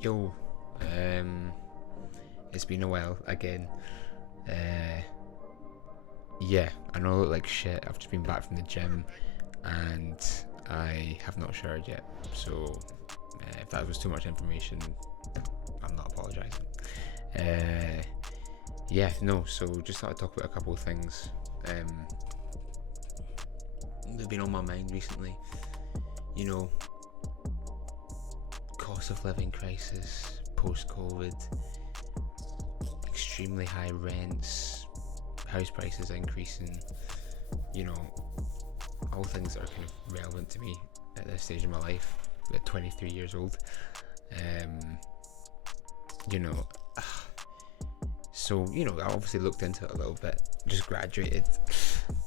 Yo, it's been a while again. Yeah, I know I look like shit. I've just been back from the gym and I have not showered yet. So, if that was too much information, I'm not apologising. Yeah, no, so just thought I'd talk about a couple of things that have been on my mind recently. You know, cost of living crisis, post-COVID, extremely high rents, house prices increasing, you know, all things that are kind of relevant to me at this stage of my life, at 23 years old. You know, so, you know, I obviously looked into it a little bit, just graduated,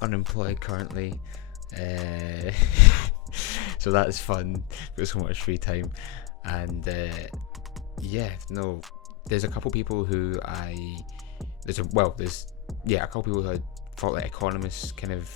unemployed currently, so that's fun, got so much free time, and yeah, no, there's a couple people who there's a couple people who I thought like economists kind of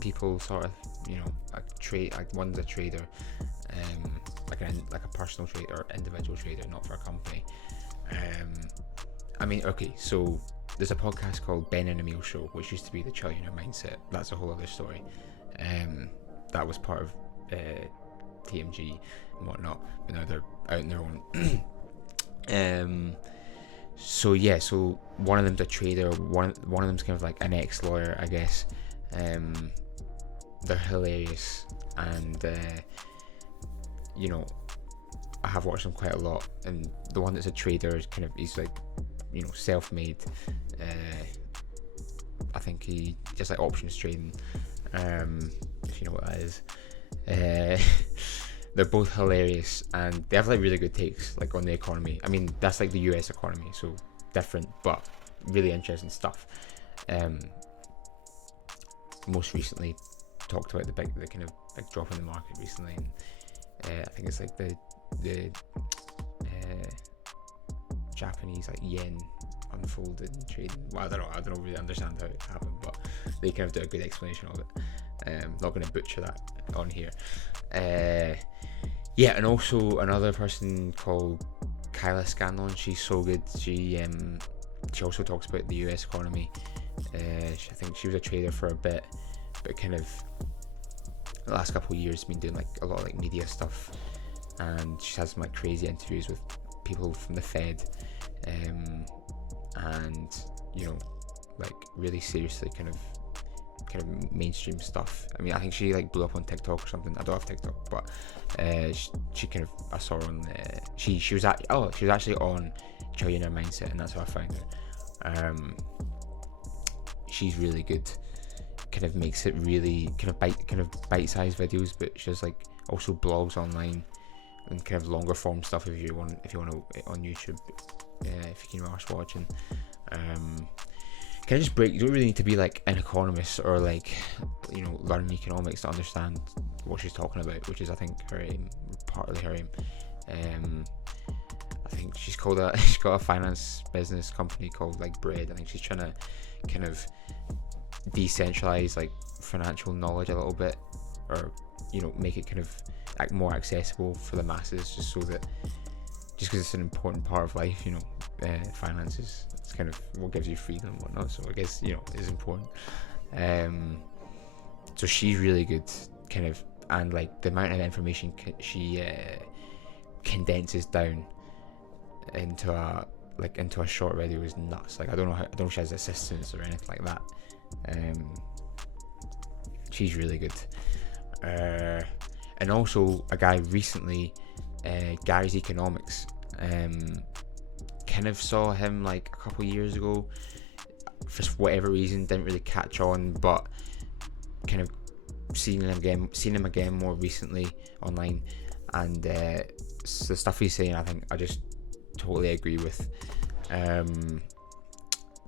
people, sort of, you know, one's a trader, like a personal trader, individual trader, not for a company. Okay, so there's a podcast called Ben and Emil Show, which used to be the Trillionaire Mindset. That's a whole other story. That was part of TMG and whatnot, but now they're out on their own. So one of them's a trader, one of them's kind of like an ex-lawyer, I guess. They're hilarious, and you know, I have watched them quite a lot. And the one that's a trader is he's like, you know, self-made. I think he just like options trading, if you know what that is. They're both hilarious, and they have like really good takes like on the economy. I mean, that's like the US economy, so different but really interesting stuff. Most recently talked about the kind of big drop in the market recently, and I think it's like the Japanese like yen unfolded and trading. Well, I don't know really understand how it happened, but they kind of do a good explanation of it. Not going to butcher that on here. Yeah, and also another person called Kyla Scanlon. She's so good. She also talks about the US economy. I think she was a trader for a bit, but kind of the last couple of years been doing like a lot of like media stuff, and she has some like crazy interviews with people from the Fed, and you know, like really seriously kind of mainstream stuff. I mean, I think she like blew up on TikTok or something. I don't have TikTok, but she kind of, I saw her on she was actually on Trillionaire Mindset, and that's how I found her. She's really good. Kind of makes it really kind of bite-sized videos, but she does like also blogs online and kind of longer form stuff if you want to on YouTube, if you can rush watching. Kind of just break. You don't really need to be like an economist or like, you know, learn economics to understand what she's talking about, which is, I think, her aim, partly her aim. I think she's got a finance business company called like Bread. I think she's trying to kind of decentralize like financial knowledge a little bit, or, you know, make it kind of more accessible for the masses, just so that, just because it's an important part of life, you know, finances, it's kind of what gives you freedom and whatnot, so I guess, you know, it's important. So she's really good, kind of, and like the amount of information she condenses down into a short video is nuts. Like, I don't know if she has assistants or anything like that. She's really good. And also a guy recently, Gary's Economics, kind of saw him like a couple years ago, for whatever reason didn't really catch on, but kind of seen him again more recently online, and the stuff he's saying, I think I just totally agree with.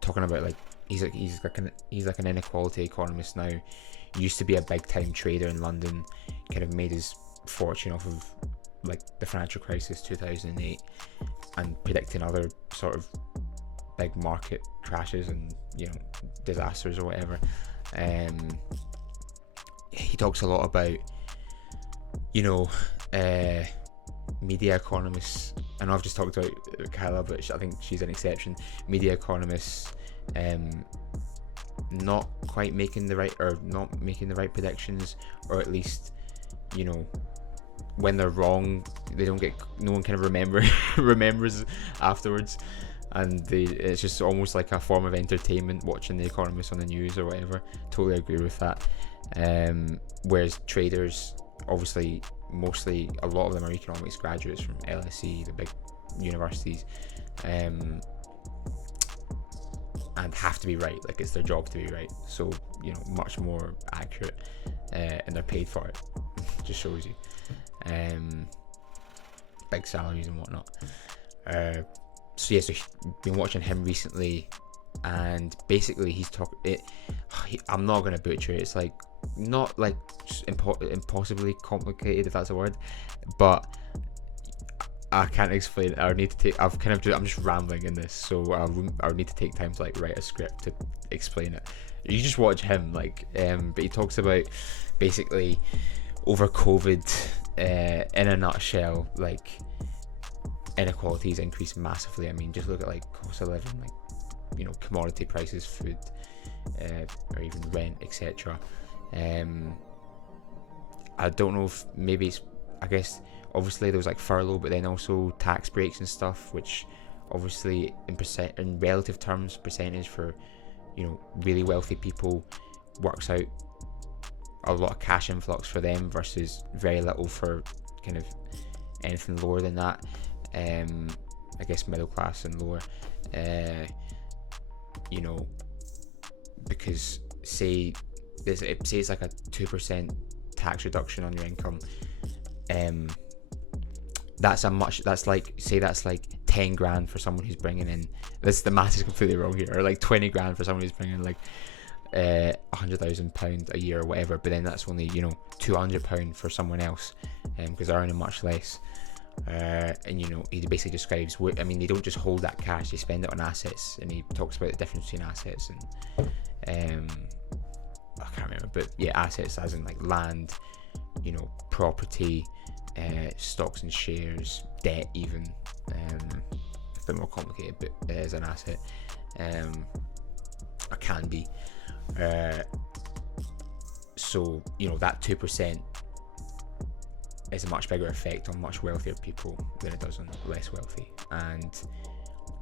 Talking about like he's like an inequality economist now. Used to be a big time trader in London, kind of made his fortune off of like the financial crisis 2008 and predicting other sort of big market crashes and, you know, disasters or whatever. He talks a lot about, you know, media economists, I know I've just talked about Kyla, but I think she's an exception. Media economists, not quite making the right, or not making the right predictions, or at least, you know, when they're wrong, they don't get, no one kind of remembers afterwards, and it's just almost like a form of entertainment watching The Economist on the news or whatever. Totally agree with that. Whereas traders, obviously, mostly a lot of them are economics graduates from LSE, the big universities, and have to be right. Like, it's their job to be right. So, you know, much more accurate, and they're paid for it. Just shows you. Big salaries and whatnot. So been watching him recently, and basically he's I'm not gonna butcher it. It's like not like impossibly complicated, if that's a word, but I can't explain it. I'm just rambling in this, so I'll need to take time to like write a script to explain it. You just watch him, like, but he talks about basically over COVID, in a nutshell, like, inequalities increased massively. I mean, just look at like cost of living, like, you know, commodity prices, food, or even rent, etc. I don't know if maybe it's, I guess obviously there was like furlough, but then also tax breaks and stuff, which obviously in relative terms, percentage for, you know, really wealthy people works out a lot of cash influx for them versus very little for kind of anything lower than that. I guess middle class and lower, you know, because say it's like a 2% tax reduction on your income. That's like 10 grand for someone who's bringing in, the math is completely wrong here, or like 20 grand for someone who's bringing in like £100,000 a year or whatever, but then that's only, you know, £200 for someone else, because they're earning much less. And, you know, he basically describes I mean, they don't just hold that cash, they spend it on assets, and he talks about the difference between assets and I can't remember, but yeah, assets as in like land, you know, property, stocks and shares, debt even, a bit more complicated, but it is an asset, or can be. So, you know, that 2% is a much bigger effect on much wealthier people than it does on less wealthy, and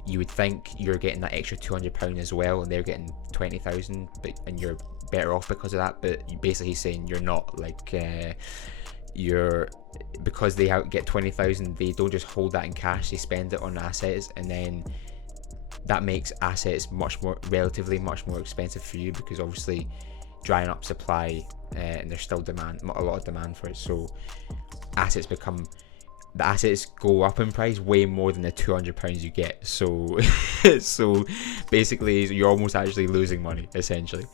you would think you're getting that extra £200 as well, and they're getting 20,000, and you're better off because of that. But basically he's saying you're not, like, because they get 20,000, they don't just hold that in cash, they spend it on assets, and then that makes assets relatively much more expensive for you, because obviously drying up supply, and there's still a lot of demand for it, so the assets go up in price way more than the £200 you get. So so basically you're almost actually losing money essentially,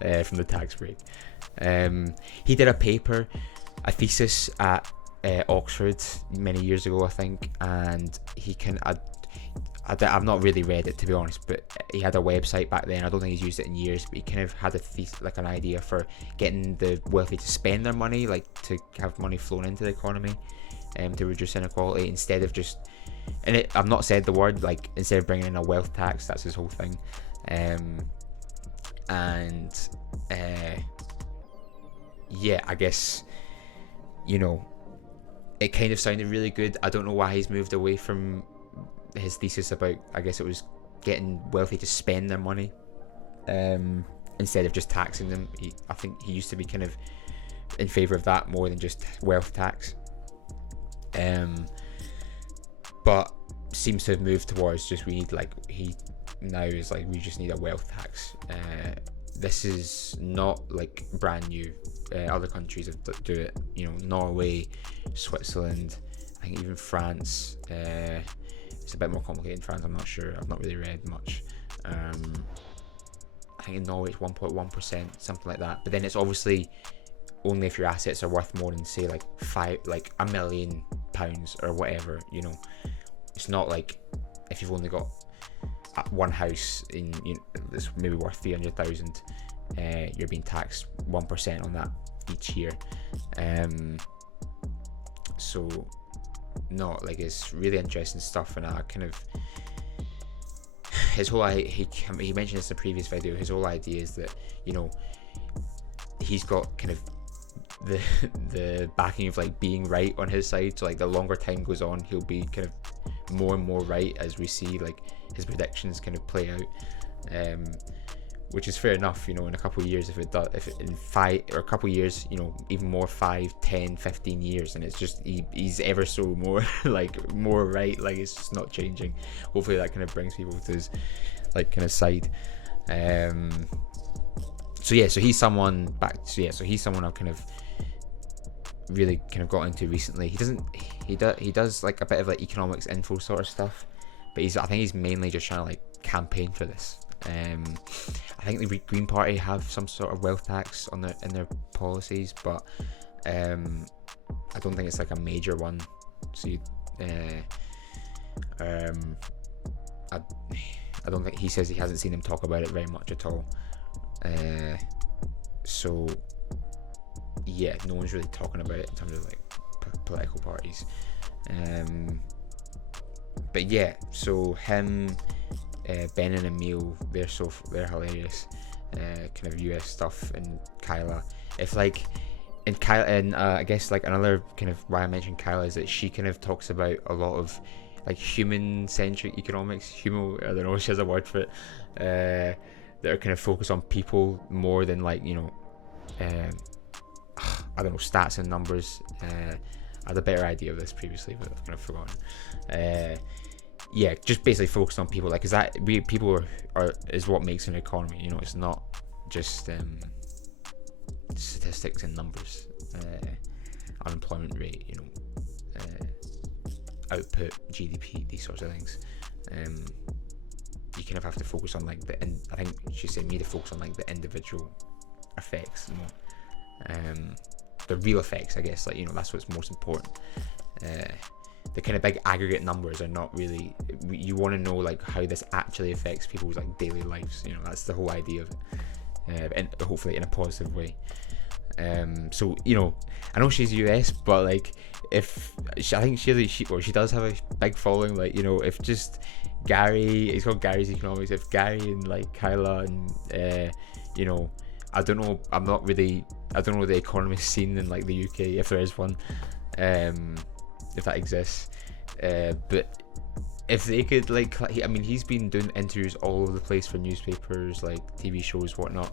from the tax break. He did a thesis at Oxford many years ago, I think, and I've not really read it, to be honest, but he had a website back then. I don't think he's used it in years, but he kind of had like an idea for getting the wealthy to spend their money, like to have money flown into the economy, to reduce inequality, instead of just, I've not said the word, like, instead of bringing in a wealth tax. That's his whole thing. Yeah, I guess, you know, it kind of sounded really good. I don't know why he's moved away from his thesis about, I guess it was getting wealthy to spend their money, instead of just taxing them. I think he used to be kind of in favour of that more than just wealth tax, but seems to have moved towards just we just need a wealth tax. This is not like brand new. Other countries do it, you know, Norway, Switzerland, I think even France. It's a bit more complicated in France, I'm not sure, I've not really read much. I think in Norway it's 1.1%, something like that, but then it's obviously only if your assets are worth more than, say, like £1 million or whatever, you know. It's not like if you've only got one house that's maybe worth 300,000, you're being taxed 1% on that each year. So no, like it's really interesting stuff, and I kind of his whole he mentioned this in a previous video. His whole idea is that, you know, he's got kind of the the backing of like being right on his side. So like the longer time goes on, he'll be kind of more and more right as we see like his predictions kind of play out. Which is fair enough, you know, in a couple of years, if in 5 or a couple of years, you know, even more, 5, 10, 15 years, and it's just he's ever so more like more right, like it's just not changing. Hopefully that kind of brings people to his like kind of side. So he's someone I've kind of really kind of got into recently. He does like a bit of like economics info sort of stuff, but I think he's mainly just trying to like campaign for this. I think the Green Party have some sort of wealth tax in their policies, but I don't think it's like a major one. So I don't think, he says he hasn't seen them talk about it very much at all. So yeah, no one's really talking about it in terms of like political parties. But yeah, so him, Ben and Emil, they're hilarious. Kind of US stuff, and Kyla. If like, and Kyla, and I guess like another kind of why I mentioned Kyla is that she kind of talks about a lot of like human-centric economics. I don't know, she has a word for it. That are kind of focused on people more than like, you know, I don't know, stats and numbers. I had a better idea of this previously, but I've kind of forgotten. Yeah, just basically focused on people, like, people is what makes an economy. You know, it's not just statistics and numbers, unemployment rate, you know, output, GDP, these sorts of things. You kind of have to focus on like I think she said me to focus on like the individual effects, you know, the real effects, I guess. Like, you know, that's what's most important. The kind of big aggregate numbers are not really. You want to know like how this actually affects people's like daily lives. You know, that's the whole idea of it, and hopefully in a positive way. So, you know, I know she's US, but like, I think she does have a big following. Like, you know, if just Gary, it's called Gary's Economics. If Gary and like Kyla and you know, I don't know the economist scene in like the UK, if there is one, if that exists, but if they could like, I mean, he's been doing interviews all over the place for newspapers, like TV shows, whatnot.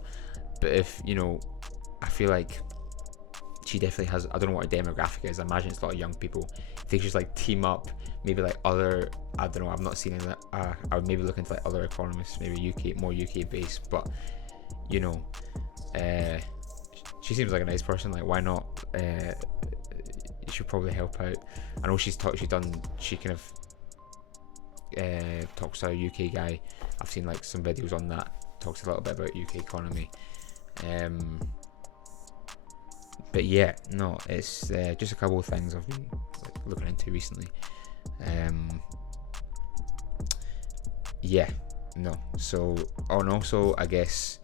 But if, you know, I feel like she definitely has, I don't know what her demographic is, I imagine it's a lot of young people. If they could just like team up, maybe like other, I don't know, I've not seen any, I would maybe look into like other economists, maybe more UK based, but you know, she seems like a nice person, like why not, you should probably help out. I know she kind of talks to a UK guy. I've seen like some videos on that, talks a little bit about UK economy. But yeah, no, it's just a couple of things I've been like looking into recently. Yeah, no. So, also I guess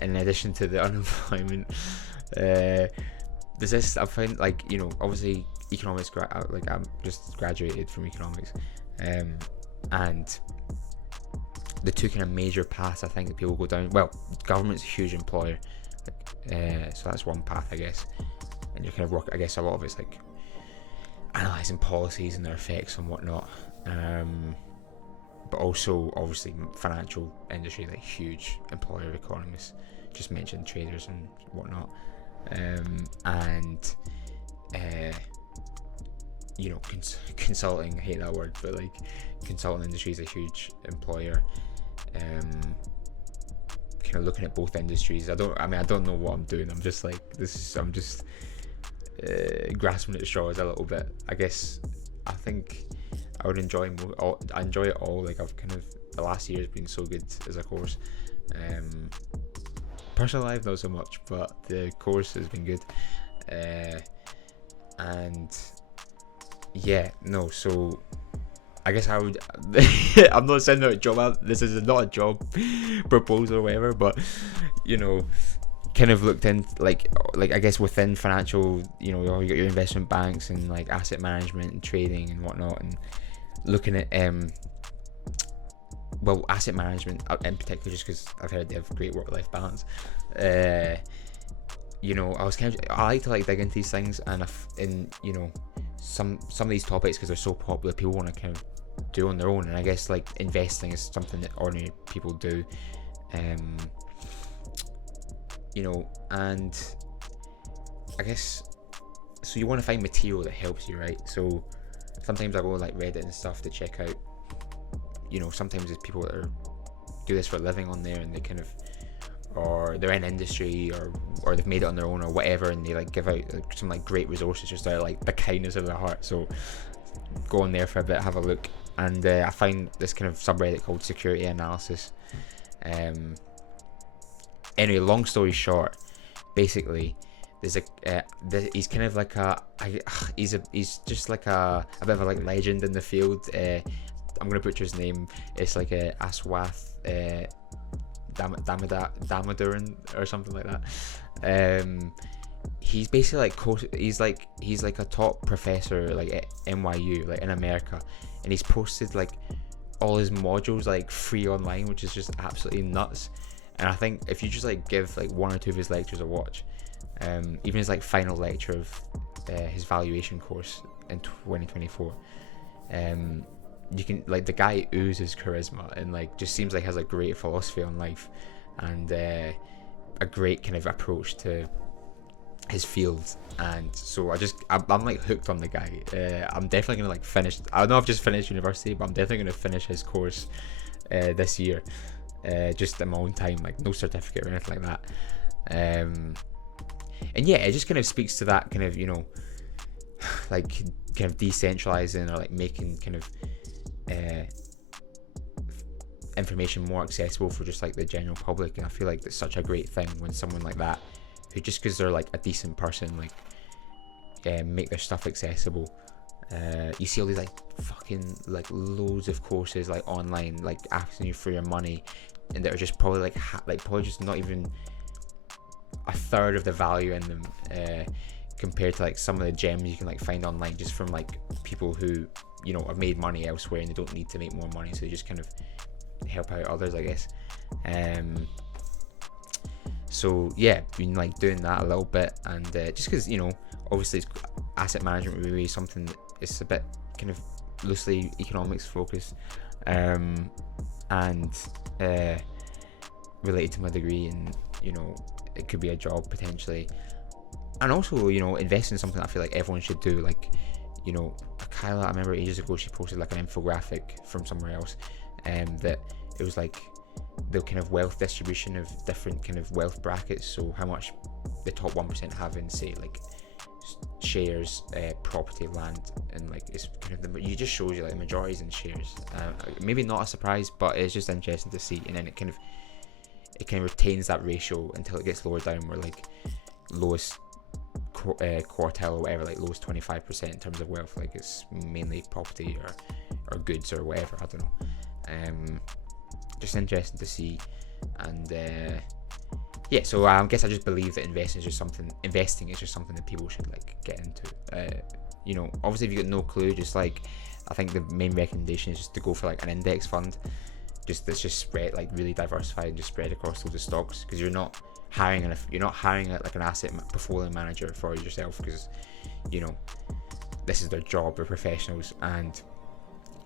in addition to the unemployment, there's this, I found, like, you know, obviously economics, like I'm just graduated from economics, and the two kind of major paths I think that people go down. Well, government's a huge employer, like, so that's one path, I guess, and you kind of work, I guess a lot of it's like analysing policies and their effects and whatnot, but also obviously financial industry, like huge employer of economists, just mentioned traders and whatnot, and you know, consulting, I hate that word, but like consulting industry is a huge employer. Kind of looking at both industries. I don't know what I'm doing. I'm just like I'm just grasping at straws a little bit. I guess I think I would enjoy it all. Like, I've kind of, the last year has been so good as a course. Personal life not so much, but the course has been good. And yeah, no, so I guess I would I'm not sending out a job out, this is not a job proposal or whatever, but you know, kind of looked in like I guess within financial, you know, you got your investment banks and like asset management and trading and whatnot, and looking at well, asset management in particular, just because I've heard they have great work-life balance. You know, I like to like dig into these things, and in you know, some of these topics, because they're so popular, people want to kind of do on their own. And I guess like investing is something that ordinary people do, you know. And I guess so you want to find material that helps you, right? So sometimes I go like Reddit and stuff to check out, you know, sometimes there's people that do this for a living on there, and they kind of, or they're in industry, or they've made it on their own or whatever, and they like give out like, some like great resources just out of like the kindness of their heart. So go on there for a bit, have a look. And I find this kind of subreddit called security analysis. Anyway, long story short, basically there's he's kind of like he's just like a bit of a like legend in the field. I'm gonna butcher his name. It's like a Aswath Damodaran or something like that. He's basically like he's like a top professor like at NYU, like in America, and he's posted like all his modules like free online, which is just absolutely nuts. And I think if you just like give like one or two of his lectures a watch, even his like final lecture of his valuation course in 2024, you can like, the guy oozes charisma and like just seems like has a great philosophy on life, and a great kind of approach to his field. And so I'm like hooked on the guy. I'm definitely gonna like finish. I know I've just finished university, but I'm definitely gonna finish his course this year, just in my own time, like no certificate or anything like that. And yeah, it just kind of speaks to that kind of, you know, like kind of decentralizing or like making kind of information more accessible for just like the general public. And I feel like that's such a great thing when someone like that, who just because they're like a decent person, like make their stuff accessible. You see all these like fucking like loads of courses like online, like asking you for your money, and that are just probably like probably just not even a third of the value in them, compared to like some of the gems you can like find online just from like people who, you know, have made money elsewhere and they don't need to make more money, so they just kind of help out others, I guess. So yeah, been like doing that a little bit, and just because, you know, obviously it's asset management really something that is a bit kind of loosely economics focused, and related to my degree, and you know, it could be a job potentially. And also, you know, invest in something I feel like everyone should do. Like, you know, Kyla, I remember ages ago she posted like an infographic from somewhere else, that it was like the kind of wealth distribution of different kind of wealth brackets. So how much the top 1% have in, say, like shares, property, land, and like it's kind of it just shows you like the majority's in shares. Maybe not a surprise, but it's just interesting to see. And then it kind of retains that ratio until it gets lower down, where like lowest quartile or whatever, like lowest 25% in terms of wealth, like it's mainly property or goods or whatever, I don't know. Just interesting to see. And yeah, so I guess I just believe that investing is just something that people should like get into. You know, obviously if you got no clue, just like, I think the main recommendation is just to go for like an index fund, that's just spread, like really diversified and just spread across loads of stocks, because you're not hiring like an asset portfolio manager for yourself, because, you know, this is their job, they're professionals, and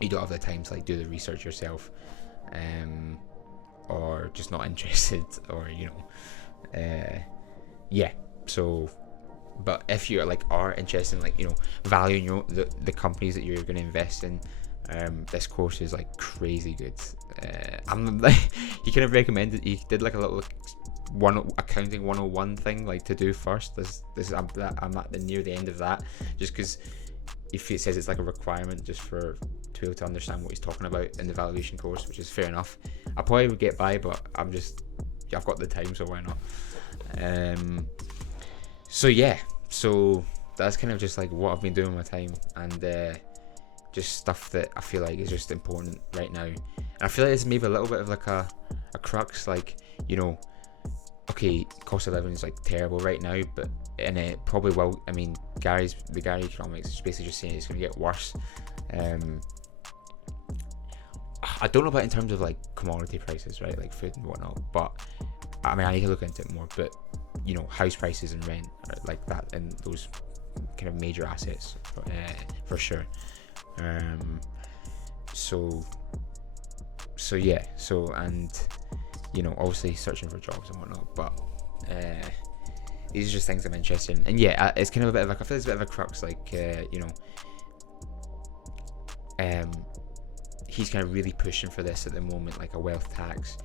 you don't have the time to like do the research yourself, or just not interested, or, you know, yeah. So, but if you are interested in like, you know, valuing the companies that you're going to invest in, this course is like crazy good. I'm like, he kind of recommended, he did like a little accounting 101 thing like to do first. I'm at near the end of that, just because if it says it's like a requirement just to be able to understand what he's talking about in the valuation course, which is fair enough. I probably would get by, but I've got the time, so why not? So yeah, so that's kind of just like what I've been doing with my time, and just stuff that I feel like is just important right now. And I feel like it's maybe a little bit of like a crux, like, you know, okay, cost of living is like terrible right now, but and it probably will. I mean, the Gary economics is basically just saying it's going to get worse. I don't know about in terms of like commodity prices, right, like food and whatnot, but I mean, I need to look into it more. But you know, house prices and rent like that, and those kind of major assets, for sure. So yeah, and you know, obviously searching for jobs and whatnot, but these are just things I'm interested in. And yeah, it's kind of a bit of like, I feel it's a bit of a crux, like you know, he's kind of really pushing for this at the moment, like a wealth tax.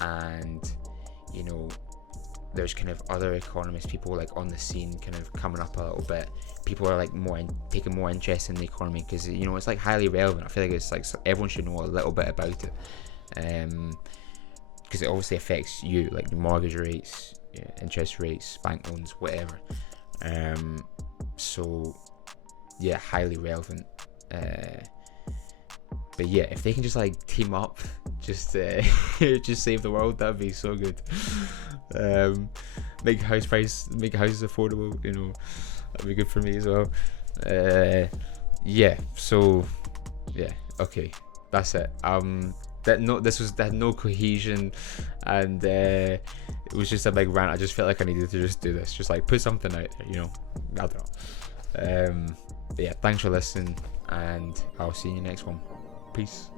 And you know, there's kind of other economists, people like on the scene, kind of coming up a little bit. People are like taking more interest in the economy, because you know, it's like highly relevant. I feel like it's like everyone should know a little bit about it, because it obviously affects you, like your mortgage rates, interest rates, bank loans, whatever. So yeah, highly relevant. But yeah, if they can just like team up, just just save the world, that'd be so good. Make houses affordable, you know, that'd be good for me as well. Yeah, so yeah, okay, that's it. That had no cohesion, and it was just a big rant. I just felt like I needed to just do this, just like put something out there, you know. I don't know. But yeah, thanks for listening, and I'll see you in the next one. Peace.